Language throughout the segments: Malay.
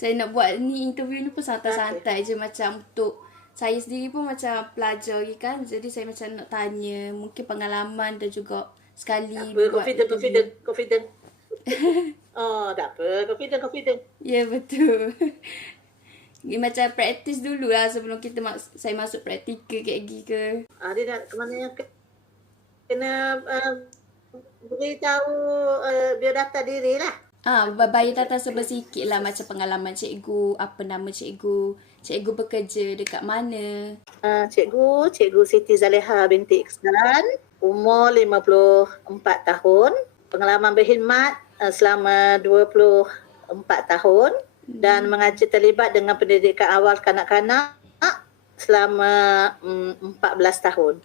Saya nak buat ni interview ni pun santai-santai je, macam untuk saya sendiri pun macam pelajar lagi kan. Jadi saya macam nak tanya mungkin pengalaman dan juga sekali buat Confident. Oh, tak apa. Confident. Ya, betul. Ni macam praktis dulu lah sebelum saya masuk praktikal kayak gini ke. Dia nak ke mana yang kena beritahu biodata diri lah. Bagi data sikit lah macam pengalaman cikgu, apa nama cikgu bekerja dekat mana. Cikgu Siti Zaleha binti Iksan, umur 54 tahun, pengalaman berkhidmat selama 24 tahun dan mengajar terlibat dengan pendidikan awal kanak-kanak selama 14 tahun.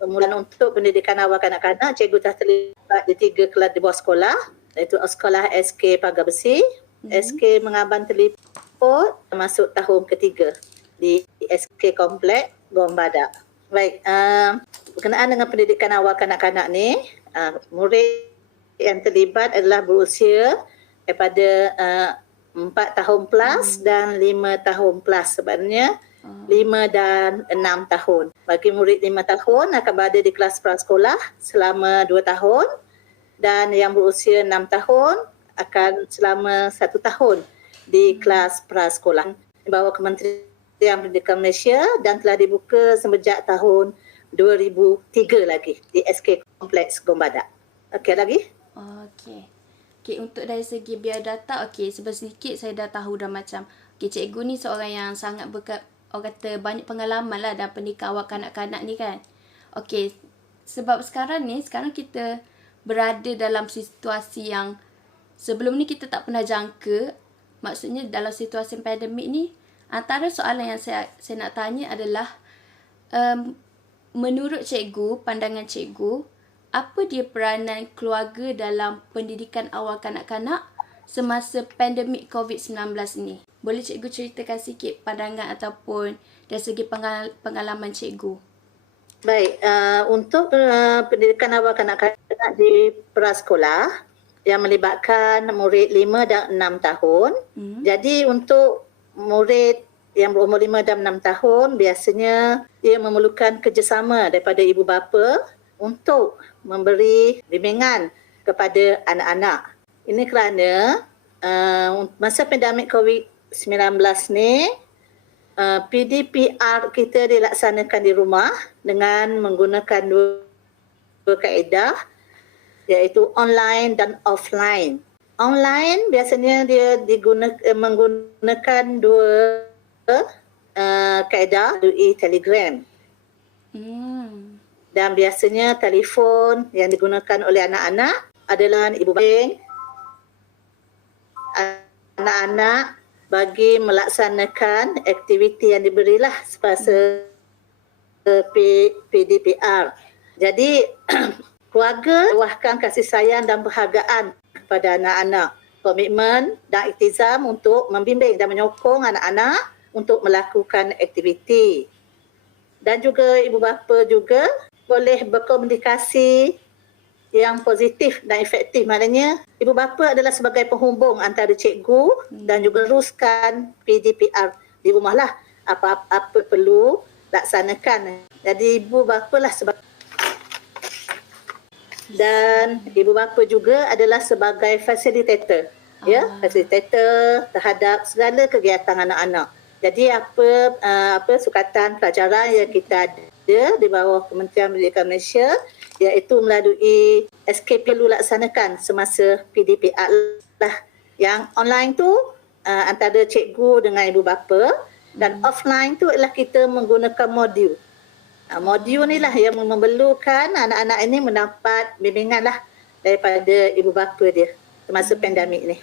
Kemudian untuk pendidikan awal kanak-kanak, cikgu telah terlibat di 3 kelas di bawah sekolah, iaitu sekolah SK Pagar Besi, SK Mengaban Teliput, masuk tahun ketiga di SK Komplek Gombada. Baik, berkenaan dengan pendidikan awal kanak-kanak ni, murid yang terlibat adalah berusia daripada 4 tahun plus dan 5 tahun plus, sebabnya 5 dan 6 tahun. Bagi murid 5 tahun akan berada di kelas prasekolah selama 2 tahun dan yang berusia 6 tahun akan selama 1 tahun di kelas prasekolah. Di bawah Kementerian Pendidikan Malaysia dan telah dibuka semenjak tahun 2003 lagi di SK Kompleks Gombada. Okey lagi? Okey, untuk dari segi biodata, sedikit saya dah tahu dah macam cikgu ni seorang yang sangat orang kata banyak pengalaman lah dalam pendidikan awal kanak-kanak ni kan. Okey, sebab sekarang kita berada dalam situasi yang sebelum ni kita tak pernah jangka. Maksudnya dalam situasi pandemik ni, antara soalan yang saya nak tanya adalah menurut cikgu, pandangan cikgu, apa dia peranan keluarga dalam pendidikan awal kanak-kanak semasa pandemik COVID-19 ni? Boleh cikgu ceritakan sikit pandangan ataupun dari segi pengalaman cikgu? Baik, untuk pendidikan awal kanak-kanak di prasekolah yang melibatkan murid 5 dan 6 tahun. Jadi untuk murid yang berumur 5 dan 6 tahun, biasanya dia memerlukan kerjasama daripada ibu bapa untuk memberi bimbingan kepada anak-anak. Ini kerana masa pandemik COVID-19 ni, PDPR kita dilaksanakan di rumah dengan menggunakan dua kaedah, iaitu online dan offline. Online biasanya dia menggunakan dua kaedah melalui Telegram. Dan biasanya telefon yang digunakan oleh anak-anak adalah ibu bapa anak-anak bagi melaksanakan aktiviti yang diberilah semasa PDPR. Jadi keluarga luahkan kasih sayang dan perhargaan kepada anak-anak. Komitmen dan iktizam untuk membimbing dan menyokong anak-anak untuk melakukan aktiviti. Dan juga ibu bapa juga boleh berkomunikasi yang positif dan efektif. Maknanya ibu bapa adalah sebagai penghubung antara cikgu dan juga teruskan PDPR di rumah lah. Apa perlu laksanakan. Jadi ibu bapa lah dan ibu bapa juga adalah sebagai fasilitator. Fasilitator terhadap segala kegiatan anak-anak. Jadi apa sukatan pelajaran yang kita ada di bawah Kementerian Pendidikan Malaysia, iaitu melalui SKP perlu laksanakan semasa PDPR lah. Yang online tu antara cikgu dengan ibu bapa, dan offline tu adalah kita menggunakan modul. Modul ni lah yang memerlukan anak-anak ini mendapat bimbingan lah daripada ibu bapa dia semasa pandemik ni.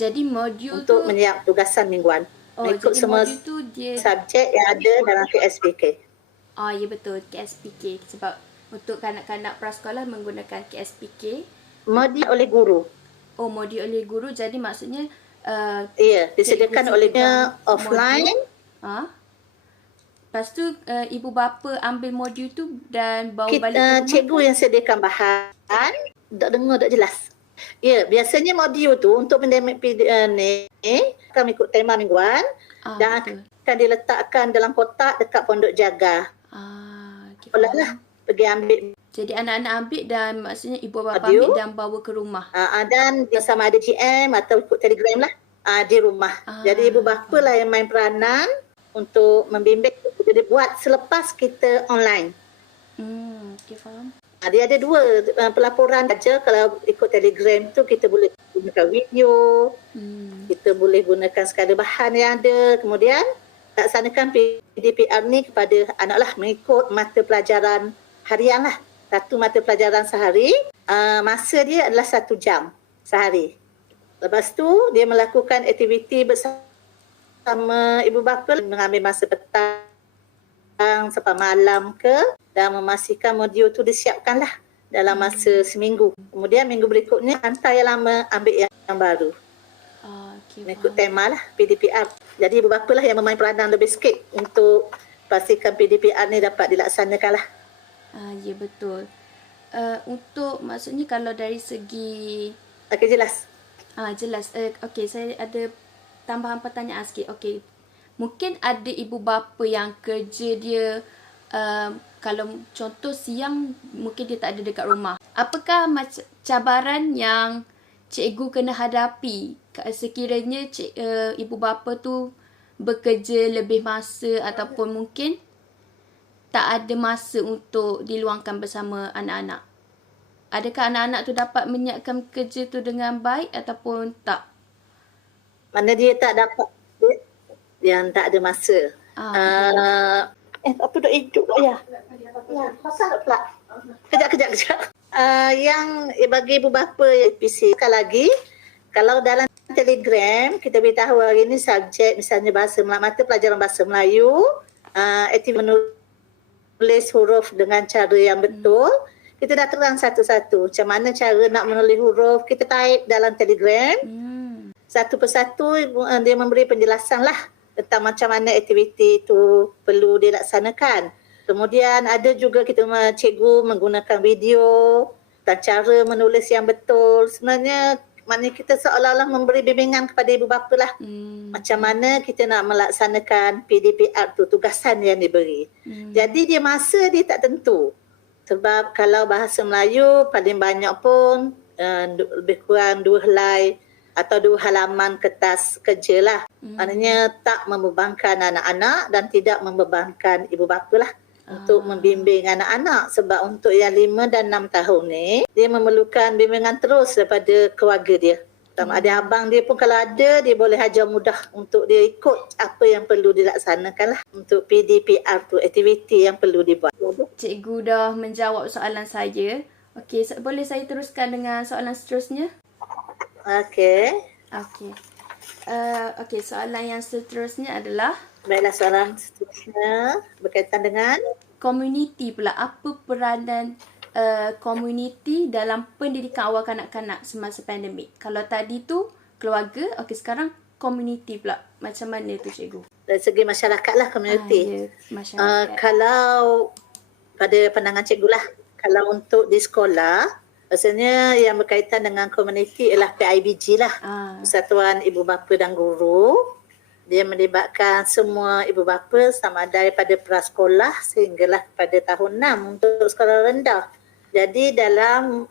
Jadi modul untuk menyiap tugasan mingguan. Mengikut semua subjek yang ada dalam KSPK. Ya betul, KSPK. Sebab untuk kanak-kanak prasekolah menggunakan KSPK. Modul oleh guru. Modul oleh guru. Jadi maksudnya disediakan olehnya offline. Lepas tu ibu bapa ambil modul tu dan bawa balik ke rumah. Cikgu yang sediakan bahan. Tak dengar tak jelas. Ya, biasanya modul tu untuk pandemik ni kami ikut tema mingguan dan Betul. akan diletakkan dalam kotak dekat pondok jaga. Okay, Sekolah lah faham. pergi ambil Jadi anak-anak ambil dan maksudnya ibu bapa modul ambil dan bawa ke rumah. dan sama ada GM atau ikut telegram lah di rumah. Jadi ibu bapa Faham. lah yang main peranan untuk membimbing. Jadi buat selepas kita online. Okay, faham. Dia ada dua pelaporan saja. Kalau ikut telegram tu kita boleh gunakan video, kita boleh gunakan segala bahan yang ada. Kemudian laksanakan PDPR ni kepada anak lah mengikut mata pelajaran harian lah. Satu mata pelajaran sehari, masa dia adalah 1 jam sehari. Lepas tu dia melakukan aktiviti bersama ibu bapa, mengambil masa petang sampai malam ke, dan memastikan modul tu disiapkan lah dalam masa seminggu. Kemudian minggu berikutnya hantar yang lama, ambil yang baru. Okay, Mengikut tema lah PDPR. Jadi ibu bapa lah yang memain peranan lebih sikit untuk pastikan PDPR ni dapat dilaksanakan lah. Ya, betul. Untuk maksudnya kalau dari segi... Okey, jelas. Jelas. Okey, saya ada tambahan pertanyaan sikit. Okey. Mungkin ada ibu bapa yang kerja dia kalau contoh siang mungkin dia tak ada dekat rumah. Apakah cabaran yang cikgu kena hadapi sekiranya ibu bapa tu bekerja lebih masa ataupun mungkin tak ada masa untuk diluangkan bersama anak-anak? Adakah anak-anak tu dapat menyiapkan kerja tu dengan baik ataupun tak? Mana dia tak dapat, yang tak ada masa. Apa dah hidup ya? Ya, pasal pula. Kejap. Yang bagi ibu bapa PC lagi, kalau dalam telegram kita beritahu hari ni subjek misalnya bahasa Melayu, mata pelajaran bahasa Melayu, aktiviti menulis huruf dengan cara yang betul, kita dah terang satu-satu macam mana cara nak menulis huruf, kita type dalam telegram. Satu persatu dia memberi penjelasan lah tentang macam mana aktiviti itu perlu dilaksanakan. Kemudian ada juga kita cikgu menggunakan video dan cara menulis yang betul. Sebenarnya maknanya kita seolah-olah memberi bimbingan kepada ibu bapa lah. Macam mana kita nak melaksanakan PDPR tu, tugasan yang diberi. Jadi dia masa dia tak tentu. Sebab kalau bahasa Melayu paling banyak pun lebih kurang 2 helai atau 2 halaman kertas kerja lah. Maknanya tak membebankan anak-anak dan tidak membebankan ibu bapa lah untuk membimbing anak-anak. Sebab untuk yang 5 dan 6 tahun ni, dia memerlukan bimbingan terus daripada keluarga dia. Sama ada abang dia pun kalau ada, dia boleh ajar mudah untuk dia ikut apa yang perlu dilaksanakan lah. Untuk PDPR tu, aktiviti yang perlu dibuat. Cikgu dah menjawab soalan saya. Okey, boleh saya teruskan dengan soalan seterusnya? Okey. Okey, soalan yang seterusnya adalah... Baiklah, soalan seterusnya berkaitan dengan... Komuniti pula. Apa peranan komuniti dalam pendidikan awal kanak-kanak semasa pandemik? Kalau tadi tu keluarga, okey sekarang komuniti pula. Macam mana tu cikgu? Dari segi masyarakat lah, komuniti. Masyarakat. Kalau pada pandangan cikgu lah, kalau untuk di sekolah, maksudnya yang berkaitan dengan komuniti ialah PIBG lah. Persatuan Ibu Bapa dan Guru. Dia melibatkan semua ibu bapa sama daripada prasekolah sehinggalah pada tahun 6 untuk sekolah rendah. Jadi dalam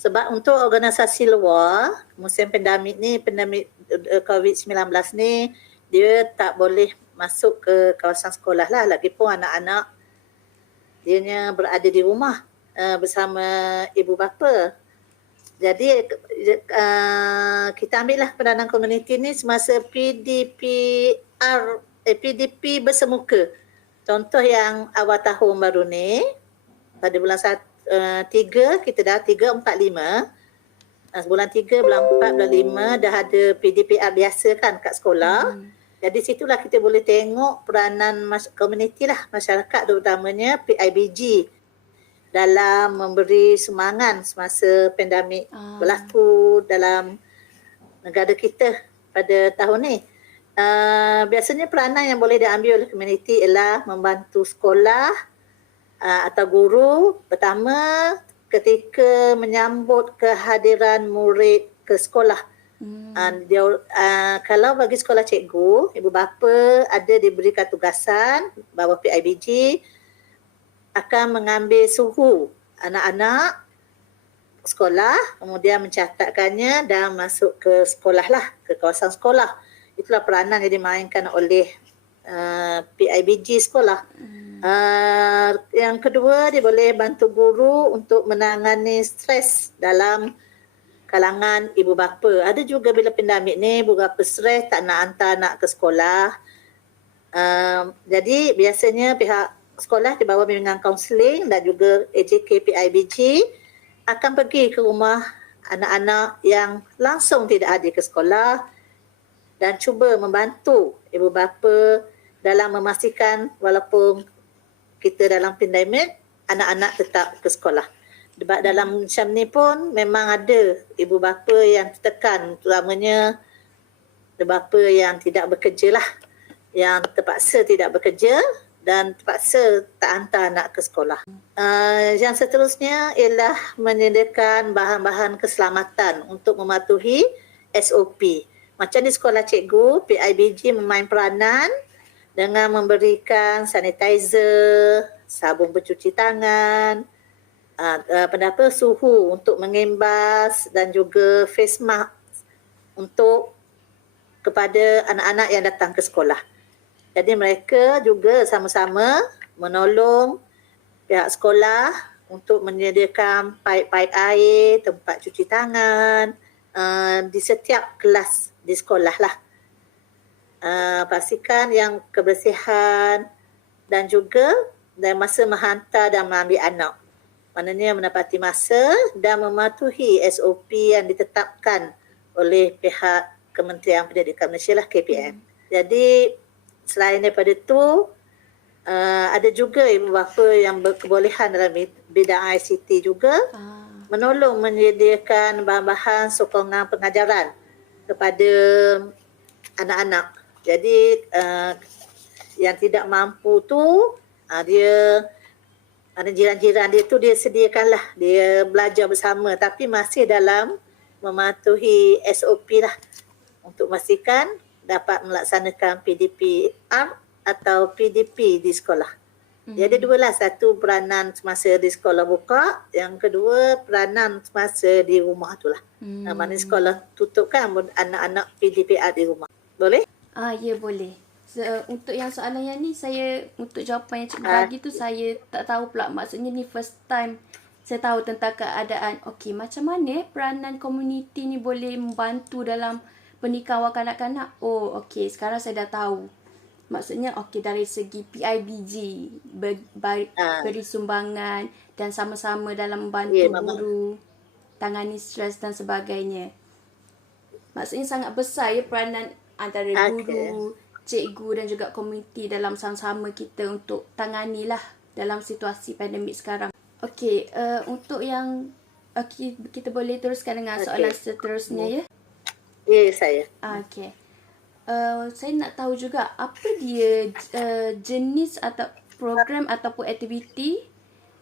sebab untuk organisasi luar, musim pandemik ni, pandemik COVID-19 ni, dia tak boleh masuk ke kawasan sekolah lah. Lagipun anak-anak dianya berada di rumah bersama ibu bapa. Jadi kita ambillah peranan komuniti ni semasa PDP bersemuka. Contoh yang awal tahun baru ni, pada bulan 3, kita dah 3, 4, 5. Bulan 3, bulan 4, bulan 5 dah ada PDPR biasa kan kat sekolah. Jadi situlah kita boleh tengok peranan komuniti lah, masyarakat terutamanya PIBG dalam memberi semangat semasa pandemik berlaku dalam negara kita pada tahun ni. Biasanya peranan yang boleh diambil oleh komuniti ialah membantu sekolah atau guru. Pertama, ketika menyambut kehadiran murid ke sekolah. Kalau bagi sekolah cikgu, ibu bapa ada diberikan tugasan bahawa PIBG akan mengambil suhu anak-anak sekolah, kemudian mencatatkannya dan masuk ke sekolah lah, ke kawasan sekolah. Itulah peranan yang dimainkan oleh PIBG sekolah. Yang kedua, dia boleh bantu guru untuk menangani stres dalam kalangan ibu bapa. Ada juga bila pandemik ni, ibu bapa stres tak nak hantar anak ke sekolah. Jadi biasanya pihak sekolah di bawah bimbingan kaunseling dan juga AJK PIBG akan pergi ke rumah anak-anak yang langsung tidak hadir ke sekolah dan cuba membantu ibu bapa dalam memastikan walaupun kita dalam pandemik, anak-anak tetap ke sekolah. Sebab dalam macam ni pun memang ada ibu bapa yang tertekan, terutamanya ibu bapa yang tidak bekerja lah, yang terpaksa tidak bekerja dan terpaksa tak hantar anak ke sekolah. Yang seterusnya ialah menyediakan bahan-bahan keselamatan untuk mematuhi SOP. Macam di sekolah cikgu, PIBG memain peranan dengan memberikan sanitizer, sabun pencuci tangan, suhu untuk mengimbas dan juga face mask untuk kepada anak-anak yang datang ke sekolah. Jadi mereka juga sama-sama menolong pihak sekolah untuk menyediakan paip-paip air, tempat cuci tangan di setiap kelas di sekolah lah. Pastikan yang kebersihan dan juga dan masa menghantar dan mengambil anak. Maknanya menepati masa dan mematuhi SOP yang ditetapkan oleh pihak Kementerian Pendidikan Malaysia lah, KPM. Jadi selain daripada itu, ada juga ibu bapa yang berkebolehan dalam bidang ICT juga menolong menyediakan bahan-bahan sokongan pengajaran kepada anak-anak. Jadi yang tidak mampu tu, dia ada jiran-jiran dia tu dia sediakanlah, dia belajar bersama tapi masih dalam mematuhi SOP lah untuk memastikan dapat melaksanakan PDPR atau PDP di sekolah. Jadi dua lah, satu peranan semasa di sekolah buka, yang kedua peranan semasa di rumah tu lah. Mana sekolah tutup kan, anak-anak PDPR di rumah. Boleh? Ya boleh. Untuk yang soalan yang ni, saya untuk jawapan yang cikgu bagi tu saya tak tahu pula. Maksudnya ni first time saya tahu tentang keadaan. Okey, macam mana peranan komuniti ni boleh membantu dalam pernikahan kanak-kanak? Oh, okey, sekarang saya dah tahu. Maksudnya okey, dari segi PIBG beri sumbangan dan sama-sama dalam membantu guru, tangani stres dan sebagainya. Maksudnya sangat besar ya peranan antara guru, cikgu dan juga komuniti dalam sama-sama kita untuk tanganilah dalam situasi pandemik sekarang. Okey, untuk yang kita boleh teruskan dengan soalan seterusnya ya. Ya, saya. Okey. Saya nak tahu juga apa dia jenis atau program ataupun aktiviti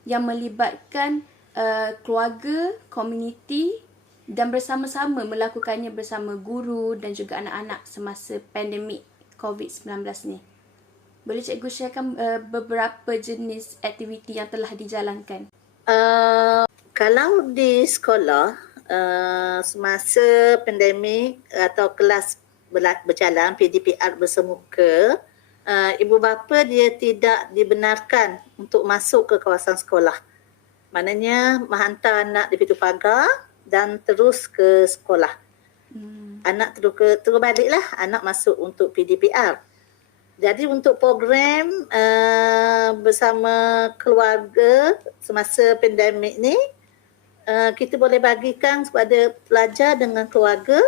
yang melibatkan keluarga, komuniti dan bersama-sama melakukannya bersama guru dan juga anak-anak semasa pandemik COVID-19 ni. Boleh cikgu sharekan beberapa jenis aktiviti yang telah dijalankan? Kalau di sekolah, semasa pandemik atau kelas berjalan PDPR bersemuka, ibu bapa dia tidak dibenarkan untuk masuk ke kawasan sekolah. Maknanya menghantar anak di pintu pagar dan terus ke sekolah. Anak terus baliklah, anak masuk untuk PDPR. Jadi untuk program bersama keluarga semasa pandemik ni, kita boleh bagikan kepada pelajar dengan keluarga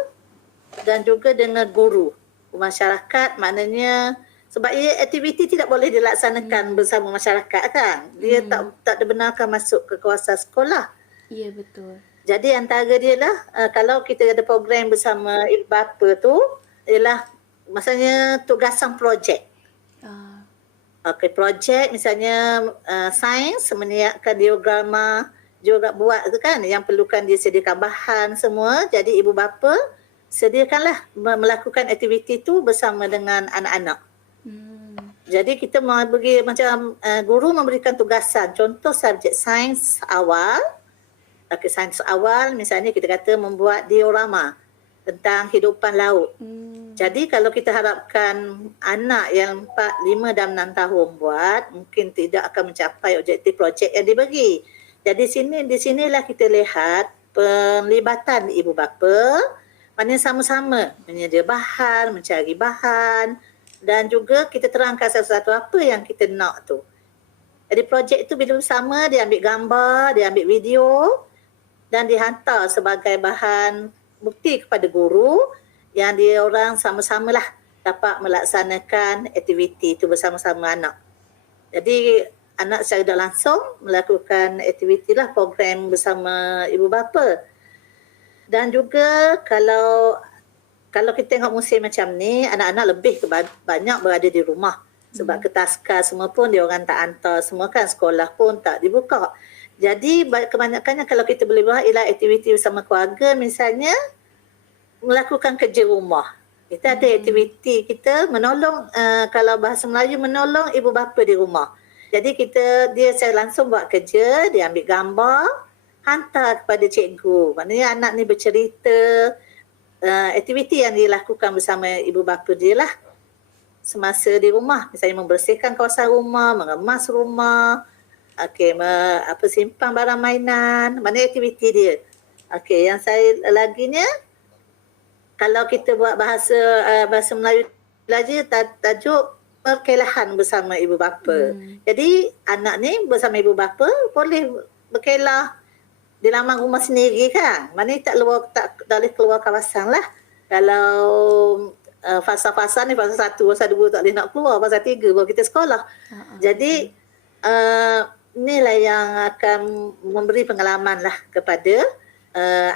dan juga dengan guru masyarakat. Maknanya sebab ia aktiviti tidak boleh dilaksanakan bersama masyarakat kan. Dia tak dibenarkan masuk ke kawasan sekolah. Ya, betul. Jadi antara dia lah, kalau kita ada program bersama ibu bapa tu, ialah maksudnya tugasan projek. Okey, projek misalnya sains menyiapkan diagrama juga buat tu kan, yang perlukan dia sediakan bahan semua. Jadi ibu bapa sediakanlah melakukan aktiviti tu bersama dengan anak-anak. Jadi kita mau bagi macam guru memberikan tugasan, contoh subjek sains awal. Sains awal misalnya kita kata membuat diorama tentang hidupan laut. Jadi kalau kita harapkan anak yang 4, 5 dan 6 tahun buat, mungkin tidak akan mencapai objektif projek yang dibagi. Jadi di sinilah kita lihat penlibatan ibu bapa, mana sama-sama menyedia bahan, mencari bahan, dan juga kita terangkan satu-satu apa yang kita nak tu. Jadi projek tu bila bersama, dia ambil gambar, dia ambil video dan dihantar sebagai bahan bukti kepada guru yang dia orang sama-samalah dapat melaksanakan aktiviti itu bersama-sama anak. Jadi anak secara tidak langsung melakukan aktiviti lah, program bersama ibu bapa. Dan juga kalau kita tengok musim macam ni, anak-anak lebih banyak berada di rumah. Sebab ketaskar semua pun dia orang tak hantar semua kan, sekolah pun tak dibuka. Jadi kebanyakannya kalau kita boleh buat ialah aktiviti bersama keluarga, misalnya melakukan kerja rumah. Kita ada aktiviti kita menolong, kalau bahasa Melayu, menolong ibu bapa di rumah. Jadi dia secara langsung buat kerja, dia ambil gambar, hantar kepada cikgu. Maknanya anak ni bercerita, aktiviti yang dilakukan bersama ibu bapa dia lah semasa di rumah. Misalnya membersihkan kawasan rumah, mengemas rumah, simpan barang mainan, mana aktiviti dia. Yang saya laginya, kalau kita buat bahasa Melayu belajar tajuk perkelahan bersama ibu bapa. Jadi anak ni bersama ibu bapa boleh berkelah di laman rumah sendiri kan. Maknanya tak boleh keluar kawasan lah. Kalau fasa-fasa ni, fasa 1, fasa 2 tak boleh nak keluar, fasa 3 baru kita sekolah. Jadi inilah yang akan memberi pengalaman lah kepada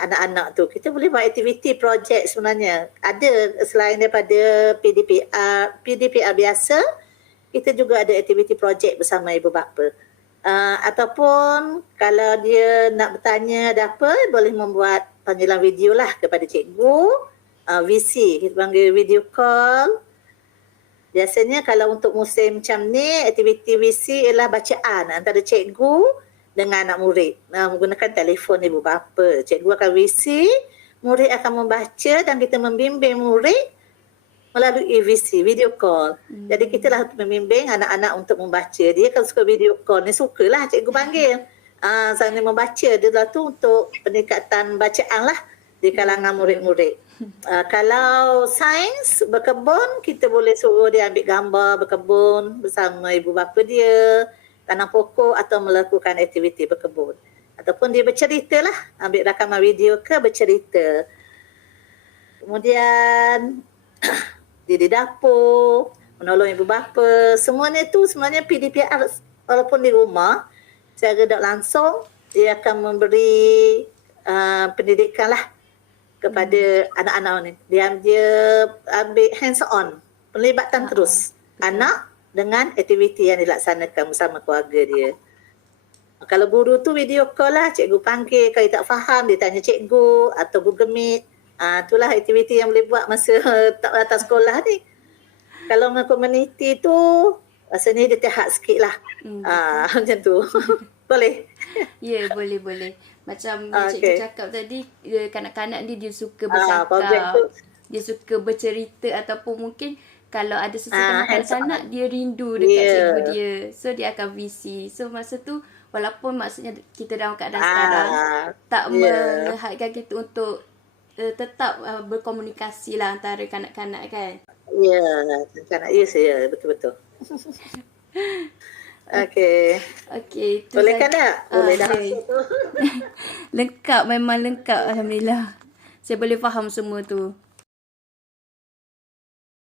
anak-anak tu. Kita boleh buat aktiviti projek sebenarnya. Ada selain daripada PDPR biasa, kita juga ada aktiviti projek bersama ibu bapa. Ataupun kalau dia nak bertanya ada apa, boleh membuat panggilan video lah kepada cikgu, VC, kita panggil video call. Biasanya kalau untuk musim macam ni, aktiviti VC ialah bacaan antara cikgu dengan anak murid. Menggunakan telefon ibu bapa. Cikgu akan VC, murid akan membaca dan kita membimbing murid melalui VC, video call. Jadi kita lah membimbing anak-anak untuk membaca. Dia kalau suka video call ni, sukalah cikgu panggil. Sambil membaca, dia lah tu untuk peningkatan bacaan lah di kalangan murid-murid. Kalau sains, berkebun, kita boleh suruh dia ambil gambar berkebun bersama ibu bapa dia, tanam pokok atau melakukan aktiviti berkebun. Ataupun dia bercerita lah, ambil rakaman video ke bercerita. Kemudian dia di dapur, menolong ibu bapa. Semuanya tu sebenarnya PDPR walaupun di rumah, secara tak langsung dia akan memberi pendidikan lah kepada anak-anak ni. Dia ambil hands on, penlibatan terus anak dengan aktiviti yang dilaksanakan bersama keluarga dia. Kalau guru tu video call lah, cikgu panggil, kalau tak faham dia tanya cikgu atau Google Meet. Itulah aktiviti yang boleh buat masa tak datang sekolah ni. Kalau dengan komuniti tu, rasanya dia terhad sikit lah. Macam tu. Boleh? Ya, boleh. Macam cikgu cakap tadi, kanak-kanak ni dia suka bercakap, dia suka bercerita, ataupun mungkin kalau ada sesuatu kanak-kanak, dia rindu dekat cikgu dia. So, dia akan VC. So, masa tu, walaupun maksudnya kita dalam keadaan sekarang, tak melihatkan kita untuk tetap berkomunikasi lah antara kanak-kanak kan. Ya, kanak-kanak saya betul-betul. Okey. Boleh kan tak? Boleh dah. Lengkap, memang lengkap. Alhamdulillah. Saya boleh faham semua tu.